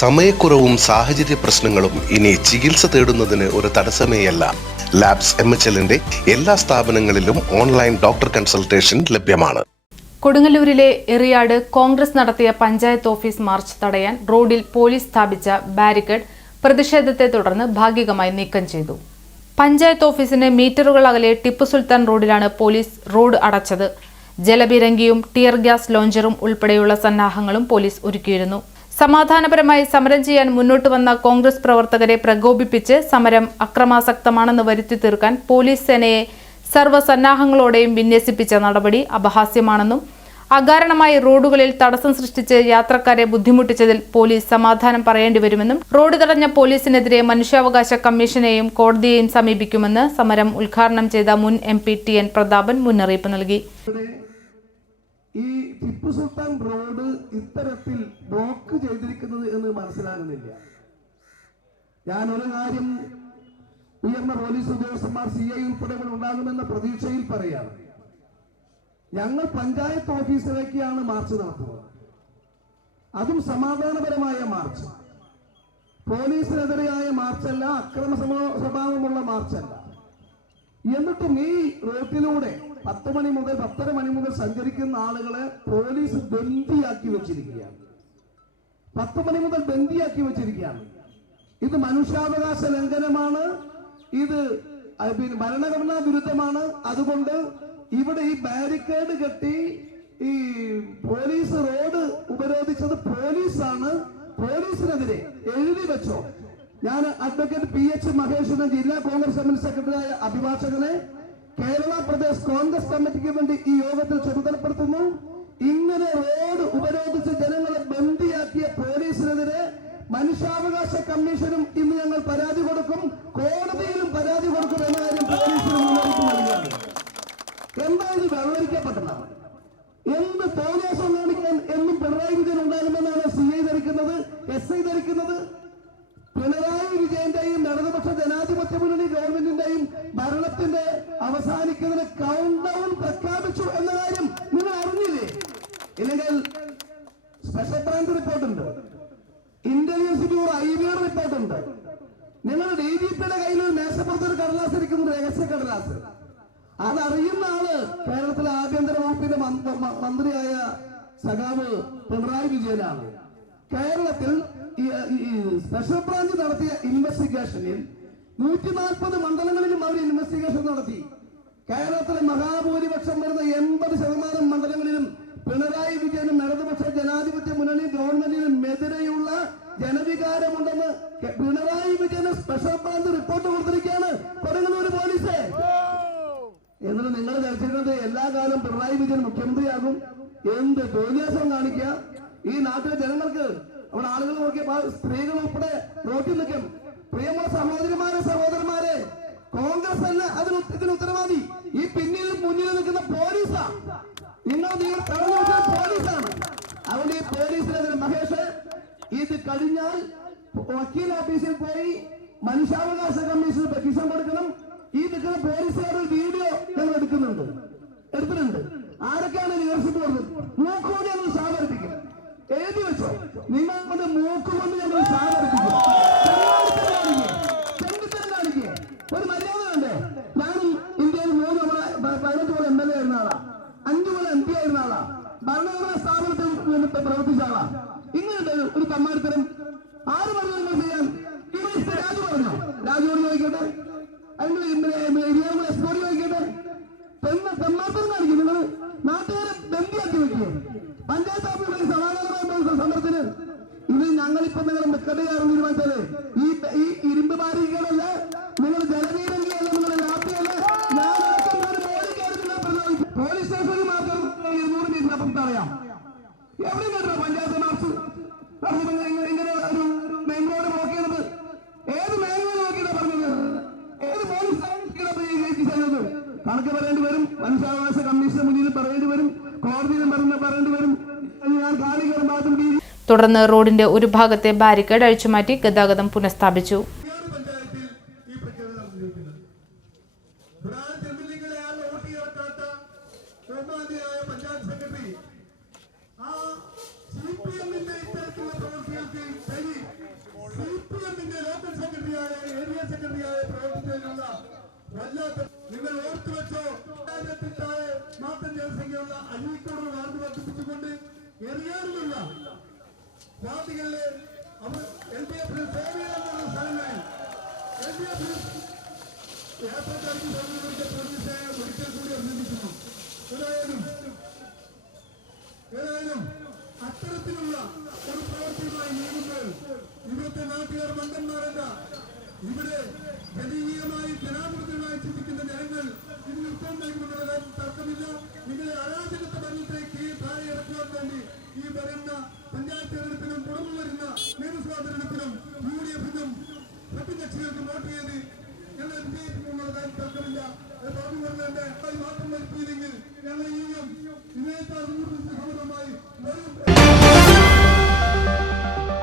സമയക്കുറവും സാഹചര്യ പ്രശ്നങ്ങളും ഇനി ചികിത്സ തേടുന്നതിന് ഒരു തടസ്സമേയല്ല. ലാബ്സ് എം എച്ച് എല്ലിന്റെ എല്ലാ സ്ഥാപനങ്ങളിലും ഓൺലൈൻ ഡോക്ടർ കൺസൾട്ടേഷൻ ലഭ്യമാണ്. കൊടുങ്ങല്ലൂരിലെ എറിയാട് കോൺഗ്രസ് നടത്തിയ പഞ്ചായത്ത് ഓഫീസ് മാർച്ച് തടയാൻ റോഡിൽ പോലീസ് സ്ഥാപിച്ച ബാരിക്കേഡ് പ്രതിഷേധത്തെ തുടർന്ന് ഭാഗികമായി നീക്കം ചെയ്തു. പഞ്ചായത്ത് ഓഫീസിന് മീറ്ററുകൾ അകലെ ടിപ്പു സുൽത്താൻ റോഡിലാണ് പോലീസ് റോഡ് അടച്ചത്. ജലബിരങ്കിയും ടിയർ ഗ്യാസ് ലോഞ്ചറും ഉൾപ്പെടെയുള്ള സന്നാഹങ്ങളും പോലീസ് ഒരുക്കിയിരുന്നു. സമാധാനപരമായി സമരം ചെയ്യാൻ മുന്നോട്ട് വന്ന കോൺഗ്രസ് പ്രവർത്തകരെ പ്രകോപിപ്പിച്ച് സമരം അക്രമാസക്തമാണെന്ന് വരുത്തി തീർക്കാൻ പോലീസ് സേനയെ സർവസന്നാഹങ്ങളോടെയും വിന്യസിപ്പിച്ച നടപടി അപഹാസ്യമാണെന്നും അകാരണമായി റോഡുകളിൽ തടസ്സം സൃഷ്ടിച്ച് യാത്രക്കാരെ ബുദ്ധിമുട്ടിച്ചതിൽ പോലീസ് സമാധാനം പറയേണ്ടി വരുമെന്നും റോഡ് തടഞ്ഞ പോലീസിനെതിരെ മനുഷ്യാവകാശ കമ്മീഷനെയും കോടതിയെയും സമീപിക്കുമെന്ന് സമരം ഉദ്ഘാടനം ചെയ്ത മുൻ M P T N Prathapan മുന്നറിയിപ്പ് നൽകി. ഈ ടിപ്പു സുൽത്താൻ റോഡ് ഇത്തരത്തിൽ ബ്ലോക്ക് ചെയ്തിരിക്കുന്നത് എന്ന് മനസ്സിലാകുന്നില്ല. ഞാൻ ഒരു കാര്യം ഉയർന്ന പോലീസ് ഉദ്യോഗസ്ഥന്മാർ സി ഐ ഉൾപ്പെടെ ഉണ്ടാകുമെന്ന പ്രതീക്ഷയിൽ പറയാണ് ഞങ്ങൾ പഞ്ചായത്ത് ഓഫീസിലേക്കാണ് മാർച്ച് നടത്തുന്നത്. അതും സമാധാനപരമായ മാർച്ച്. പോലീസിനെതിരെയായ മാർച്ചല്ല അക്രമ സ്വഭാവമുള്ള മാർച്ചല്ല. എന്നിട്ടും ഈ റോട്ടിലൂടെ പത്ത് മണി മുതൽ പത്തര മണി മുതൽ സഞ്ചരിക്കുന്ന ആളുകളെ പോലീസ് ബന്ദിയാക്കി വെച്ചിരിക്കുകയാണ്. പത്ത് മണി മുതൽ ബന്ദിയാക്കി വെച്ചിരിക്കുകയാണ്. ഇത് മനുഷ്യാവകാശ ലംഘനമാണ്. ഇത് ഭരണഘടനാ വിരുദ്ധമാണ്. അതുകൊണ്ട് ഇവിടെ ഈ ബാരിക്കേഡ് കെട്ടി ഈ പോലീസ് റോഡ് ഉപരോധിച്ചത് പോലീസാണ്. പോലീസിനെതിരെ എഴുതി വെച്ചോ. ഞാൻ അഡ്വക്കേറ്റ് പി എച്ച് മഹേഷിനെ ജില്ലാ കോൺഗ്രസ് കമ്മിറ്റി സെക്രട്ടറിയായ അഭിഭാഷകനെ കേരള പ്രദേശ് കോൺഗ്രസ് കമ്മിറ്റിക്ക് വേണ്ടി ഈ യോഗത്തിൽ ചുമതലപ്പെടുത്തുന്നു. ഇങ്ങനെ റോഡ് ഉപരോധിച്ച് ജനങ്ങളെ ബന്ദിയാക്കിയ പോലീസിനെതിരെ മനുഷ്യാവകാശ കമ്മീഷനും ഇന്ന് ഞങ്ങൾ പരാതി കൊടുക്കും. കോടതിയിലും പരാതി കൊടുക്കും എന്ന കാര്യം പോലീസിന് മുന്നറിയിപ്പ് നൽകുകയാണ്. എന്താ തോന്നിയാസം കാണിക്കാൻ എന്നും പിണറായി വിജയൻ ഉണ്ടാകുമെന്നാണ് സി ഐ ധരിക്കുന്നത് എസ് ഐ ധരിക്കുന്നത്? പിണറായി വിജയന്റെയും ഇടതുപക്ഷ ജനാധിപത്യ മുന്നണി ഗവൺമെന്റിന്റെയും ഭരണത്തിന്റെ അവസാനിക്കുന്നതിന് കൗണ്ട് ഡൗൺ പ്രഖ്യാപിച്ചു എന്ന കാര്യം നിങ്ങൾ അറിഞ്ഞില്ലേ? ഇല്ലെങ്കിൽ സ്പെഷ്യൽ ബ്രാഞ്ച് റിപ്പോർട്ടുണ്ട് ഇന്റലിജൻസ് ബ്യൂറോ ഐ ബിയുടെ റിപ്പോർട്ടുണ്ട് നിങ്ങൾ ഡി ജി പിയുടെ കയ്യിൽ ഒരു മേശപ്പുറത്ത് ഒരു കടലാസ് ഇരിക്കുന്നു രഹസ്യ കടലാസ്. അതറിയുന്ന ആൾ കേരളത്തിലെ ആഭ്യന്തര വകുപ്പിന്റെ മന്ത്രിയായ സഖാവ് പിണറായി വിജയനാണ്. കേരളത്തിൽ സ്പെഷ്യൽ ബ്രാഞ്ച് നടത്തിയ ഇൻവെസ്റ്റിഗേഷനിൽ നൂറ്റി നാൽപ്പത് മണ്ഡലങ്ങളിലും അവർ ഇൻവെസ്റ്റിഗേഷൻ നടത്തി. കേരളത്തിലെ മഹാഭൂരിപക്ഷം വരുന്ന എൺപത് ശതമാനം മണ്ഡലങ്ങളിലും പിണറായി വിജയനും ഇടതുപക്ഷ ജനാധിപത്യ മുന്നണി ഗവൺമെന്റിനും എതിരെയുള്ള ജനവികാരമുണ്ടെന്ന് പിണറായി വിജയന് സ്പെഷ്യൽ ബ്രാഞ്ച് റിപ്പോർട്ട് കൊടുത്തിരിക്കുകയാണ് കൊടുങ്ങല്ലൂർ പോലീസ്. എന്നിട്ട് നിങ്ങൾ ധരിച്ചിരുന്നത് എല്ലാ കാലം പിണറായി വിജയൻ മുഖ്യമന്ത്രിയാകും. എന്ത് തോന്നിയാസം കാണിക്കുക? ഈ നാട്ടിലെ ജനങ്ങൾക്ക് അവിടെ ആളുകൾ നോക്കിയ സ്ത്രീകൾ ഉൾപ്പെടെ റോട്ടിൽ നിൽക്കും. പ്രിയമുള്ള സഹോദരിമാരെ സഹോദരന്മാരെ കോൺഗ്രസ് അല്ല അതിന് ഇതിന് ഉത്തരവാദി. ഈ പിന്നിൽ മുന്നിൽ നിൽക്കുന്ന പോലീസാ. നിങ്ങൾ നിങ്ങൾ പോലീസാണ്. അതുകൊണ്ട് ഈ പോലീസിനെതിരെ മഹേഷ് ഇത് കഴിഞ്ഞാൽ വക്കീൽ ഓഫീസിൽ പോയി മനുഷ്യാവകാശ കമ്മീഷന് പെറ്റീഷൻ കൊടുക്കണം. ഈ നിൽക്കുന്ന പോലീസുകാരുടെ വീഡിയോ ഞങ്ങൾ എടുക്കുന്നുണ്ട്. എടുത്തിട്ടുണ്ട്. ആരൊക്കെയാണ് ലീഡർഷിപ്പ് കൊടുത്തത്? മൂക്കുകൊണ്ട് ഞങ്ങൾ സാധരിപ്പിക്കും എഴുതി വെച്ചോ. നിങ്ങൾ കൊണ്ട് മൂക്കുകൊണ്ട് ഞങ്ങൾ സാധരിപ്പിക്കും ഭരണഘടനാ സ്ഥാപനത്തിൽ നിന്നിട്ട് പ്രവർത്തിച്ച ആളാ ഇങ്ങനെ ഒരു കമ്മാരിത്തരം ആര് പറഞ്ഞു നിങ്ങൾ ചെയ്യാൻ? രാജു പറഞ്ഞോ. രാജുവോട് ചോദിക്കട്ടെ? അതിന് ഇരിയാമ കോടതിക്ക് പറയേണ്ടി വരും. മനുഷ്യാവകാശ കമ്മീഷന് മുന്നിൽ പറയേണ്ടി വരും. കോടതിയിലും പറയേണ്ടി വരും. ഞാൻ തുടർന്ന് റോഡിന്റെ ഒരു ഭാഗത്തെ ബാരിക്കേഡ് അഴിച്ചുമാറ്റി ഗതാഗതം പുനഃസ്ഥാപിച്ചു. സെക്രട്ടറിയായ ഏരിയ സെക്രട്ടറിയായ പ്രവർത്തിച്ചതിനുള്ള വല്ലാത്ത നിങ്ങൾ ഓർത്തു വെച്ചോ. ആയിരത്തിൽ താഴെ മാത്രം ജനസംഖ്യയുള്ള അഴീക്കോട് വാർഡ് വർദ്ധിപ്പിച്ചുകൊണ്ട് എറിയാറിലുള്ള വാർഡുകളിലെ അവർ എൽ ഡി എഫിന് സേവയുള്ള സ്ഥലങ്ങളിൽ എൽ ഡി എഫിന് യാത്രക്കാർക്ക് സൗകര്യമൊരുക്കിയ പോലീസിനെ ഒരിക്കൽ കൂടി അഭിനന്ദിക്കുന്നു. ഏതായാലും ഏതായാലും അത്തരത്തിലുള്ള ഒരു പ്രവൃത്തിയുമായി നീങ്ങുമ്പോൾ ഇവിടുത്തെ നാട്ടുകാർ മണ്ടന്മാരല്ല. ഇവിടെ ദയനീയമായി ജനാധിപത്യമായി ചിന്തിക്കുന്ന ജനങ്ങൾ ഇത് നിർത്തം നൽകുമെന്നുള്ള തർക്കമില്ല. നിങ്ങളെ അരാജകത്വ ഈ താഴെ ഇറക്കുവാൻ വേണ്ടി ഈ പറയുന്ന പഞ്ചായത്ത് തെരഞ്ഞെടുപ്പിനും തുടർന്ന് വരുന്ന നിയമസഭാ തെരഞ്ഞെടുപ്പിലും യു ഡി എഫിനും മറ്റു വോട്ട് ചെയ്ത് ഞങ്ങൾ വിജയിപ്പിക്കുമെന്നുള്ള കാര്യം തർക്കമില്ല. പറഞ്ഞു പറഞ്ഞതിന്റെ മാറ്റം വരുത്തിയില്ലെങ്കിൽ ഞങ്ങൾ ഇനിയും നൂറ് സമരമായി വരും.